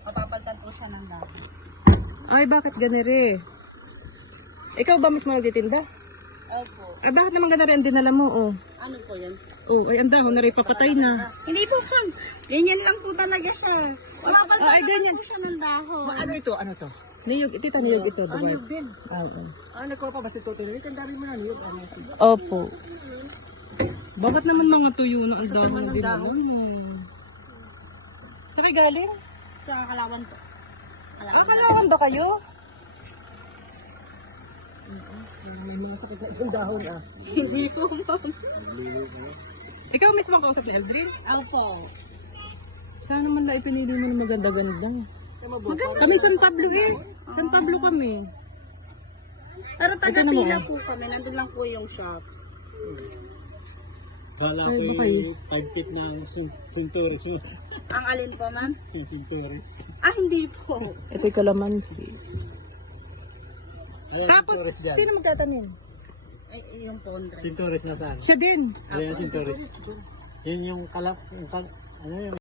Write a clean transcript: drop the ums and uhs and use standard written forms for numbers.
Papapalitan po siya ng dahon. Ay, bakit ganere? Ikaw ba mismo nagtitinda? Opo. Ay, bakit naman ganere ang dinala mo, oh? Ano po yan? Oh, ay, ang dahon na rin papatay na. Hindi po ma'am. Ganyan lang po talaga siya. Papapalitan Ay, ganyan. po siya ng dahon. Ano ito? Ano to? Niyog, tita, niyog ito, diba? Ano din? Oo. Nagkuha pa ba si Toto? Ang dami mo na niyo. Opo. Bakit naman mga tuyo na ang dahon naman ang din? dahon. Sa kay galing? Sa Kalawan po. Kalawan ba kayo? May mga sakit na itong dahon ah. Hindi po ma'am. Ikaw mismo ang kausap ni Eldrin? Opo. Sana man lang ipinili mo ng maganda-ganda. Maganda. Kami San Pablo eh. San Pablo kami. Pero Ito taga-pila naman, po kami. Nandun lang po yung shop. Kala Ay, ko baka yung 5 feet na Centuris mo. Ang alin po ma'am? Yung Centuris. Ah, hindi po. Ito yung kalamansi. Ayan, Tapos, Centuris dyan. sino magtatanim? Ay, yung pondra. Centuris na saan? Siya din. Ayan, Centuris. Yun yung kalap, ano yung